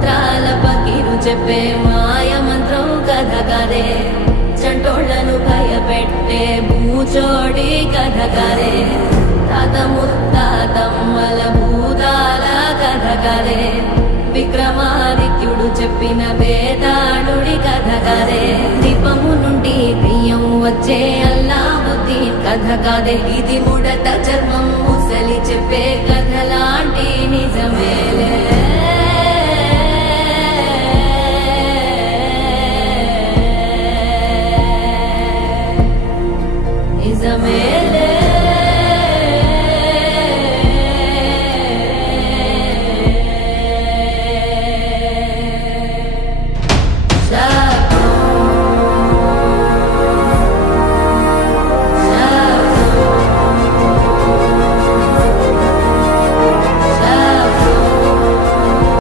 మంత్రాల పకిరు చెప్పే మాయ మంత్రం కథ కదే చంటోళ్లను భయపెట్టే భూచోడి కథ కదే తాత ముత్తాతమ్మల భూతాల కథ కదే విక్రమాదిత్యుడు చెప్పిన వేదాళుడి కథ కదే దీపము నుండి బియ్యం వచ్చే అల్లావుద్దీన్ కథ కదే ఇది ముడత చర్మం ముసలి చెప్పే కథ లాంటి నిజమే